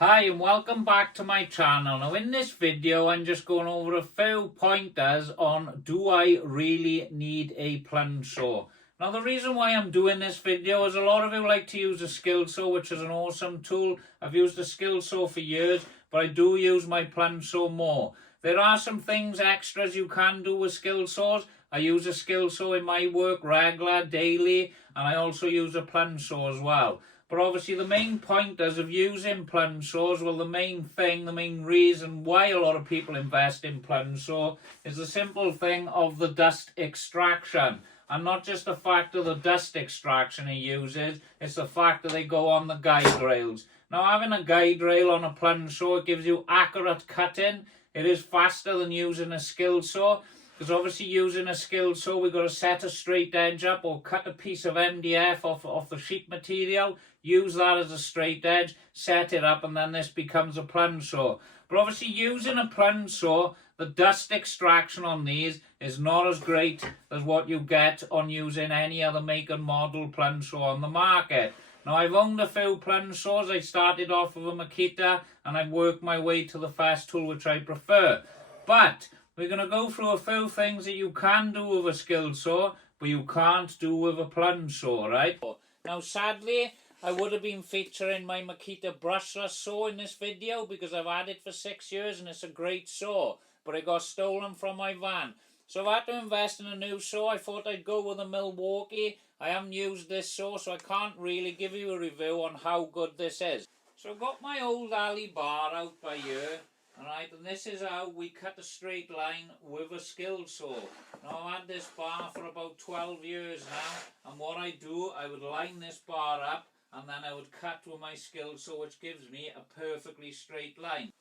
Hi and welcome back to my channel. Now in this video I'm just going over a few pointers on do I really need a plunge saw. Now the reason why I'm doing this video is a lot of you like to use a skill saw, which is an awesome tool. I've used a skill saw for years, but I do use my plunge saw more. There are some things extras you can do with skill saws. I use a skill saw in my work regular, daily, and I also use a plunge saw as well. But obviously the main pointers of using plunge saws, well the main reason why a lot of people invest in plunge saw is the simple thing of the dust extraction. And not just the fact of the dust extraction he uses, it's the fact that they go on the guide rails. Now having a guide rail on a plunge saw, it gives you accurate cutting. It is faster than using a skill saw. Because obviously using a skill saw, we've got to set a straight edge up or cut a piece of MDF off the sheet material, use that as a straight edge, set it up, and then this becomes a plunge saw. But obviously using a plunge saw, the dust extraction on these is not as great as what you get on using any other make and model plunge saw on the market. Now I've owned a few plunge saws. I started off with a Makita and I've worked my way to the Festool, which I prefer. But we're going to go through a few things that you can do with a skill saw, but you can't do with a plunge saw, right? Now, sadly, I would have been featuring my Makita brushless saw in this video because I've had it for 6 years and it's a great saw, but it got stolen from my van. So I've had to invest in a new saw. I thought I'd go with a Milwaukee. I haven't used this saw, so I can't really give you a review on how good this is. So I've got my old alley bar out by here. Alright, and this is how we cut a straight line with a skill saw. Now I've had this bar for about 12 years now, and what I do, I would line this bar up and then I would cut with my skill saw, which gives me a perfectly straight line.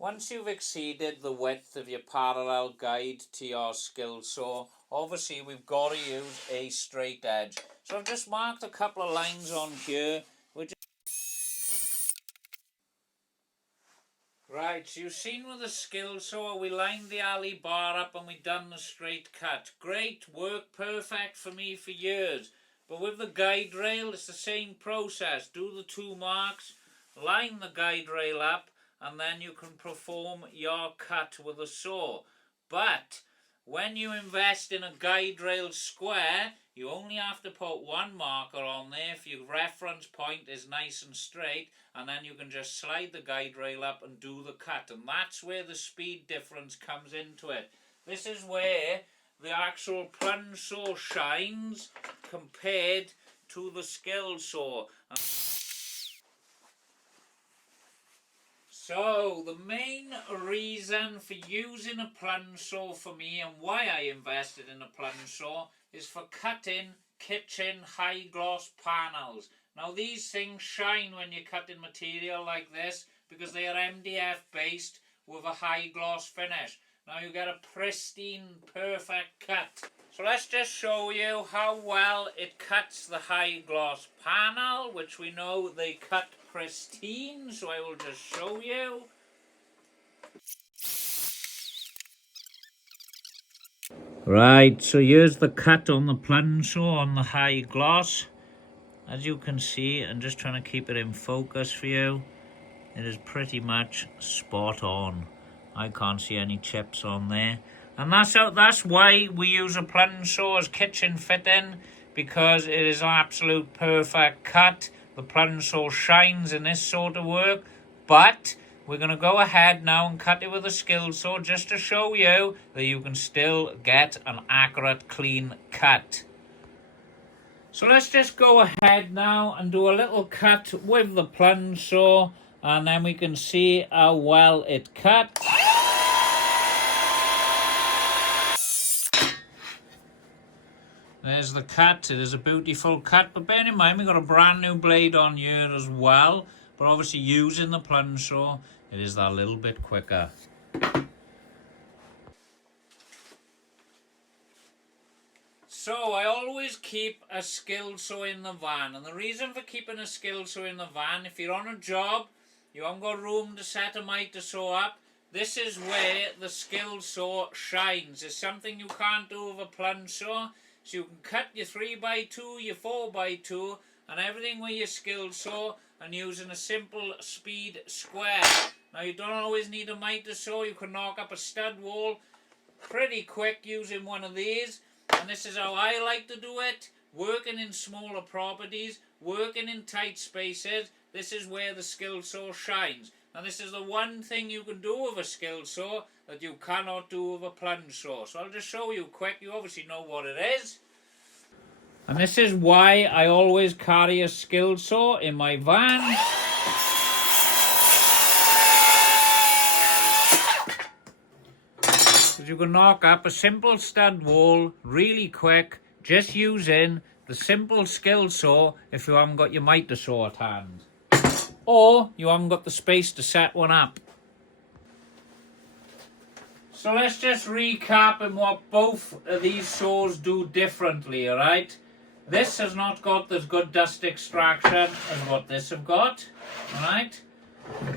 Once you've exceeded the width of your parallel guide to your skill saw, obviously we've got to use a straight edge. So I've just marked a couple of lines on here, which right, so you've seen with the skill saw, we lined the alley bar up and we done the straight cut. Great, worked perfect for me for years. But with the guide rail, it's the same process. Do the 2 marks, line the guide rail up, and then you can perform your cut with a saw. But when you invest in a guide rail square, you only have to put 1 marker on there if your reference point is nice and straight, and then you can just slide the guide rail up and do the cut, and that's where the speed difference comes into it. This is where the actual plunge saw shines compared to the skill saw. So the main reason for using a plunge saw for me and why I invested in a plunge saw is for cutting kitchen high gloss panels. Now these things shine when you're cutting material like this because they are MDF based with a high gloss finish. Now you get a pristine, perfect cut. So let's just show you how well it cuts the high gloss panel, which we know they cut pristine, so I will just show you. Right, so here's the cut on the plunge saw on the high gloss. As you can see, I'm just trying to keep it in focus for you. It is pretty much spot on. I can't see any chips on there. And that's why we use a plunge saw as kitchen fitting, because it is an absolute perfect cut. The plunge saw shines in this sort of work, but we're going to go ahead now and cut it with a skill saw just to show you that you can still get an accurate, clean cut. So let's just go ahead now and do a little cut with the plunge saw, and then we can see how well it cuts. There's the cut. It is a beautiful cut, but bear in mind we've got a brand new blade on here as well, but obviously using the plunge saw it is that little bit quicker. So I always keep a skill saw in the van, and the reason for keeping a skill saw in the van, if you're on a job, you haven't got room to set a miter saw up, this is where the skill saw shines. It's something you can't do with a plunge saw. So you can cut your 3x2, your 4x2, and everything with your skill saw and using a simple speed square. Now you don't always need a miter saw, you can knock up a stud wall pretty quick using one of these, and this is how I like to do it, working in smaller properties, working in tight spaces. This is where the skill saw shines. Now this is the one thing you can do with a skill saw that you cannot do with a plunge saw. So I'll just show you quick. You obviously know what it is. And this is why I always carry a skill saw in my van. Because you can knock up a simple stud wall really quick just using the simple skill saw if you haven't got your miter saw at hand. Or you haven't got the space to set one up. So let's just recap on what both of these saws do differently, alright? This has not got as good dust extraction as what this have got, alright?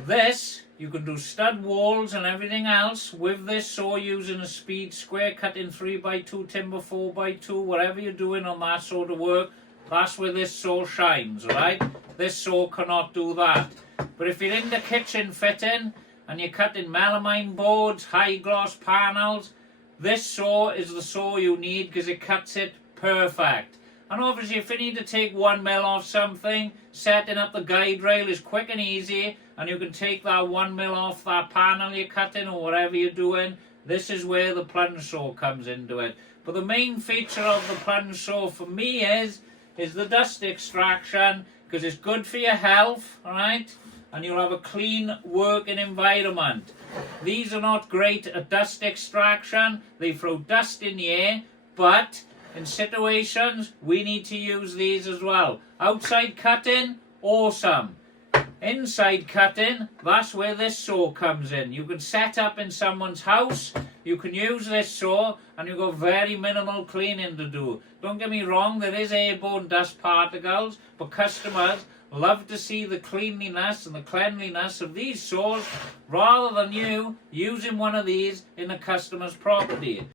This, you can do stud walls and everything else with this saw using a speed square, cutting 3x2 timber, 4x2, whatever you're doing on that sort of work. That's where this saw shines, alright? This saw cannot do that. But if you're in the kitchen fitting and you're cutting melamine boards, high gloss panels, this saw is the saw you need because it cuts it perfect. And obviously if you need to take 1 mil off something, setting up the guide rail is quick and easy, and you can take that 1 mil off that panel you're cutting or whatever you're doing. This is where the plunge saw comes into it. But the main feature of the plunge saw for me is the dust extraction, because it's good for your health, alright? And you'll have a clean working environment. These are not great at dust extraction. They throw dust in the air, but in situations we need to use these as well. Outside cutting, awesome. Inside cutting, that's where this saw comes in. You can set up in someone's house, you can use this saw, and you've got very minimal cleaning to do. Don't get me wrong, there is airborne dust particles, but customers love to see the cleanliness and the cleanliness of these saws rather than you using one of these in a customer's property.